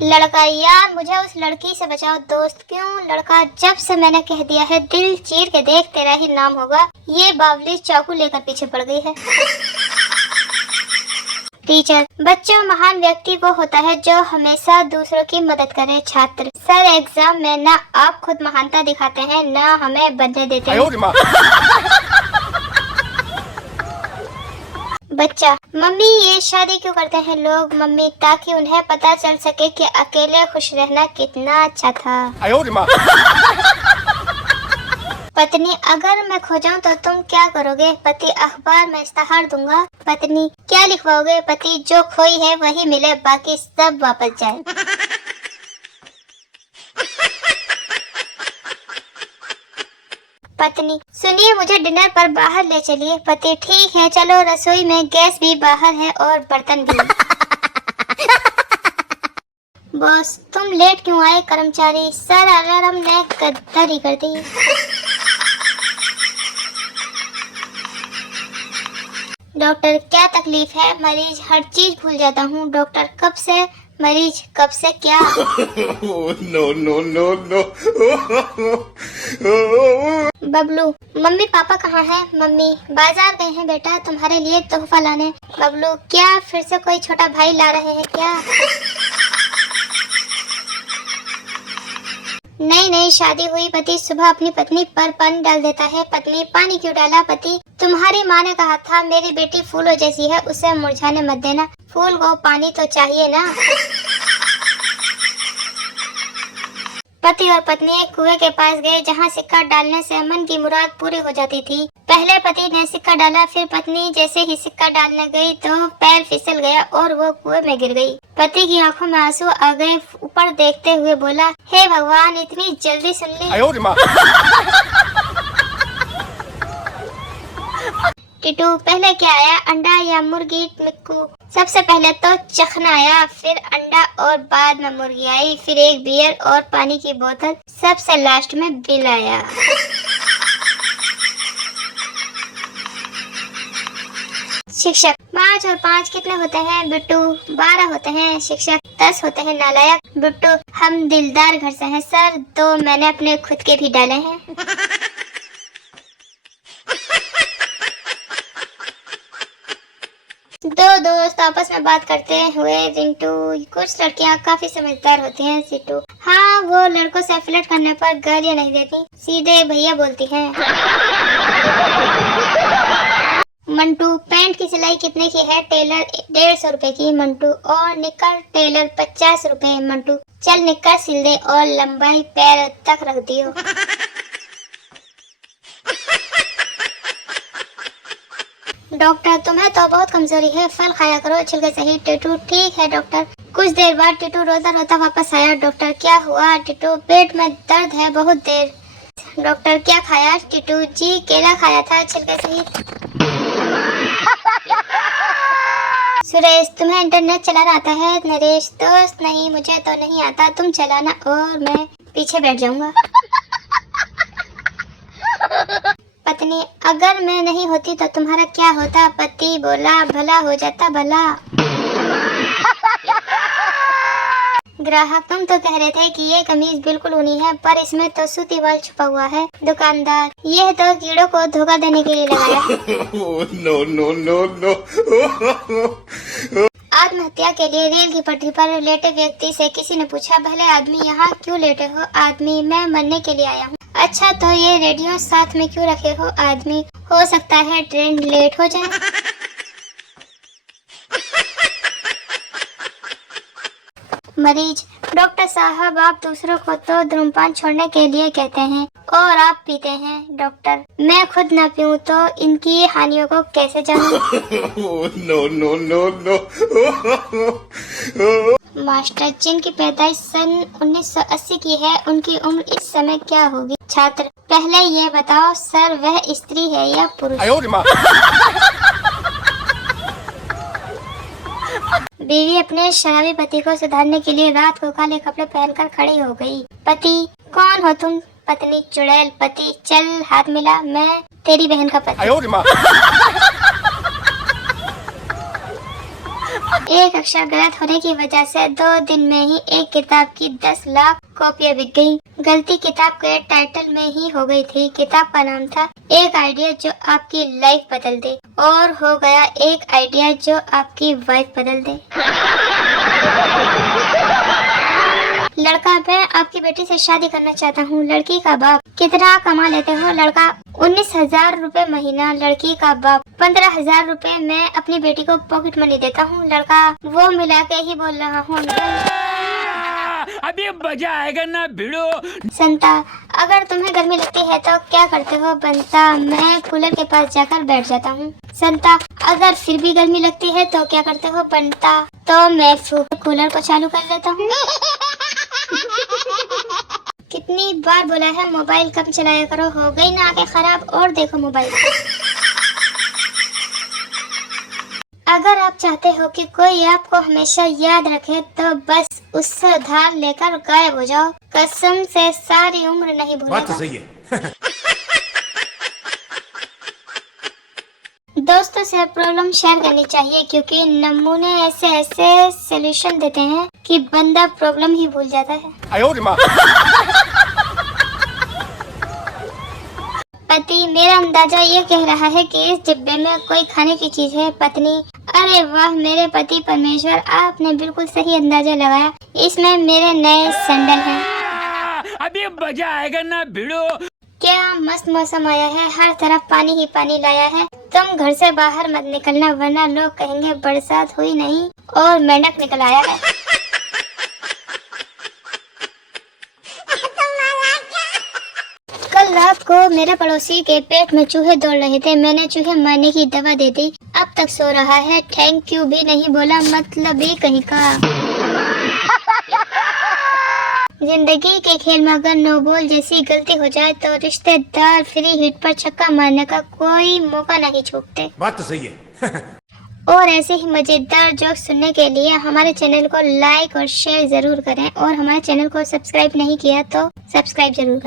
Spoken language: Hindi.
लड़का, यार मुझे उस लड़की से बचाओ दोस्त। क्यों? लड़का, जब से मैंने कह दिया है दिल चीर के देख तेरा ही नाम होगा, ये बावली चाकू लेकर पीछे पड़ गई है। टीचर, बच्चों, महान व्यक्ति वो होता है जो हमेशा दूसरों की मदद करे। छात्र, सर एग्जाम में ना आप खुद महानता दिखाते हैं ना हमें बनने देते हैं। बच्चा, मम्मी ये शादी क्यों करते हैं लोग? मम्मी, ताकि उन्हें पता चल सके कि अकेले खुश रहना कितना अच्छा था। पत्नी, अगर मैं खो जाऊं तो तुम क्या करोगे? पति, अखबार में इश्तहार दूंगा। पत्नी, क्या लिखवाओगे? पति, जो खोई है वही मिले, बाकी सब वापस जाए। पत्नी, सुनिए मुझे डिनर पर बाहर ले चलिए। पति, ठीक है चलो, रसोई में गैस भी बाहर है और बर्तन भी। बॉस, तुम लेट क्यों आए? कर्मचारी, सर अलार्म ने गद्दारी कर दी। डॉक्टर, क्या तकलीफ है? मरीज, हर चीज भूल जाता हूँ। डॉक्टर, कब से? मरीज, कब से क्या? नो। बबलू, मम्मी पापा कहाँ हैं? मम्मी, बाजार गए हैं बेटा तुम्हारे लिए तोहफा लाने। बबलू, क्या फिर से कोई छोटा भाई ला रहे हैं क्या? नहीं, शादी हुई पति सुबह अपनी पत्नी पर पानी डाल देता है। पत्नी, पानी क्यों डाला? पति, तुम्हारी माँ ने कहा था मेरी बेटी फूलों जैसी है, उसे मुरझाने मत देना। फूल को पानी तो चाहिए ना। पति और पत्नी एक कुएं के पास गए जहाँ सिक्का डालने से मन की मुराद पूरी हो जाती थी। पहले पति ने सिक्का डाला, फिर पत्नी जैसे ही सिक्का डालने गई तो पैर फिसल गया और वो कुएं में गिर गई। पति की आंखों में आंसू आ गए। ऊपर देखते हुए बोला, हे भगवान, इतनी जल्दी सुन ली। टिटू, पहले क्या आया, अंडा या मुर्गी? मिक्कू, सबसे पहले तो चखना आया, फिर अंडा और बाद में मुर्गी आई, फिर एक बियर और पानी की बोतल, सबसे लास्ट में बिल आया। शिक्षक, 5 और 5 कितने होते हैं? बिट्टू, 12 होते हैं। शिक्षक, 10 होते हैं नालायक। बिट्टू, हम दिलदार घर से हैं सर, तो मैंने अपने खुद के भी डाले हैं। दो दोस्त आपस में बात करते हुए। रिंटू, कुछ लड़कियां काफी समझदार होती हैं। सिटू, हाँ, वो लड़कों से फ्लर्ट करने पर गालियां नहीं देती, सीधे भैया बोलती हैं। मंटू, पैंट की सिलाई कितने की है? टेलर, 150 रुपए की। मंटू, और निक्कर? टेलर, 50 रुपए। मंटू, चल निक्कर सिल दे और लंबाई पैर तक रख दियो। डॉक्टर, तुम्हें तो बहुत कमजोरी है, फल खाया करो छिलके सही। टिटू, ठीक है डॉक्टर। कुछ देर बाद टिटू रोता रोता वापस आया। डॉक्टर, क्या हुआ? टिटू, पेट में दर्द है बहुत देर। डॉक्टर, क्या खाया? टिटू, जी केला खाया था छिलके सही। सुरेश, तुम्हें इंटरनेट चलाना आता है? नरेश, दोस्त नहीं, मुझे तो नहीं आता, तुम चलाना और मैं पीछे बैठ जाऊंगा। पत्नी, अगर मैं नहीं होती तो तुम्हारा क्या होता? पति बोला, भला हो जाता भला। ग्राहक, तुम तो कह रहे थे कि ये कमीज बिल्कुल ऊनी है, पर इसमें तो सूती वाल छुपा हुआ है। दुकानदार, यह तो कीड़ों को धोखा देने के लिए लगाया। आत्महत्या के लिए रेल की पटरी पर लेटे व्यक्ति से किसी ने पूछा, भले आदमी यहाँ क्यों लेटे हो? आदमी, मैं मरने के लिए आया हूँ। अच्छा, तो ये रेडियो साथ में क्यों रखे हो? आदमी, हो सकता है ट्रेन लेट हो जाए। मरीज, डॉक्टर साहब, आप दूसरों को तो धूम्रपान छोड़ने के लिए कहते हैं और आप पीते हैं। डॉक्टर, मैं खुद न पीऊं तो इनकी हानियों को कैसे जानूं? मास्टर, जिनकी पैदाइश सन 1980 की है, उनकी उम्र इस समय क्या होगी? छात्र, पहले ये बताओ सर, वह स्त्री है या पुरुष? बीवी अपने शराबी पति को सुधारने के लिए रात को काले कपड़े पहनकर खड़ी हो गई। पति, कौन हो तुम? पत्नी, चुड़ैल। पति, चल हाथ मिला, मैं तेरी बहन का पति। एक अक्षर गलत होने की वजह से 2 दिन में ही एक किताब की 10 लाख कॉपियां बिक गयी। गलती किताब के टाइटल में ही हो गई थी। किताब का नाम था एक आइडिया जो आपकी लाइफ बदल दे, और हो गया एक आइडिया जो आपकी वाइफ बदल दे। लड़का, मैं आपकी बेटी से शादी करना चाहता हूँ। लड़की का बाप, कितना कमा लेते हो? लड़का, 19,000 रूपए महीना। लड़की का बाप, 15,000 रूपए मैं अपनी बेटी को पॉकेट मनी देता हूँ। लड़का, वो मिला के ही बोल रहा हूँ। अभी मजा आएगा ना भिड़ो। संता, अगर तुम्हें गर्मी लगती है तो क्या करते हो? बंता, मैं कूलर के पास जाकर बैठ जाता हूँ। संता, अगर फिर भी गर्मी लगती है तो क्या करते हो? बंता, तो मैं कूलर को चालू कर लेता हूँ। कितनी बार बोला है मोबाइल कम चलाया करो, हो गई ना आंखें खराब। और देखो मोबाइल। अगर आप चाहते हो कि कोई आपको हमेशा याद रखे तो बस उससे उधार लेकर गायब हो जाओ। कसम से सारी उम्र नहीं भूलेगा। बात तो सही है। दोस्तों से प्रॉब्लम शेयर करनी चाहिए, क्योंकि नमूने ऐसे ऐसे सलूशन देते हैं कि बंदा प्रॉब्लम ही भूल जाता है। पति, मेरा अंदाजा ये कह रहा है कि इस डिब्बे में कोई खाने की चीज है। पत्नी, अरे वाह मेरे पति परमेश्वर, आपने बिल्कुल सही अंदाजा लगाया। इसमें मेरे नए सैंडल हैं। अभी मजा आएगा ना भिड़ो। क्या मस्त मौसम आया है, हर तरफ पानी ही पानी लाया है। तुम घर से बाहर मत निकलना, वरना लोग कहेंगे बरसात हुई नहीं और मेंढक निकल आया है। कल रात को मेरे पड़ोसी के पेट में चूहे दौड़ रहे थे। मैंने चूहे मारने की दवा दे दी, अब तक सो रहा है। थैंक यू भी नहीं बोला, मतलब ही कहीं का। जिंदगी के खेल में अगर नो बॉल जैसी गलती हो जाए तो रिश्तेदार फ्री हिट पर छक्का मारने का कोई मौका नहीं छोड़ते। बात तो सही है। और ऐसे ही मजेदार जोक सुनने के लिए हमारे चैनल को लाइक और शेयर जरूर करें, और हमारे चैनल को सब्सक्राइब नहीं किया तो सब्सक्राइब जरूर करें।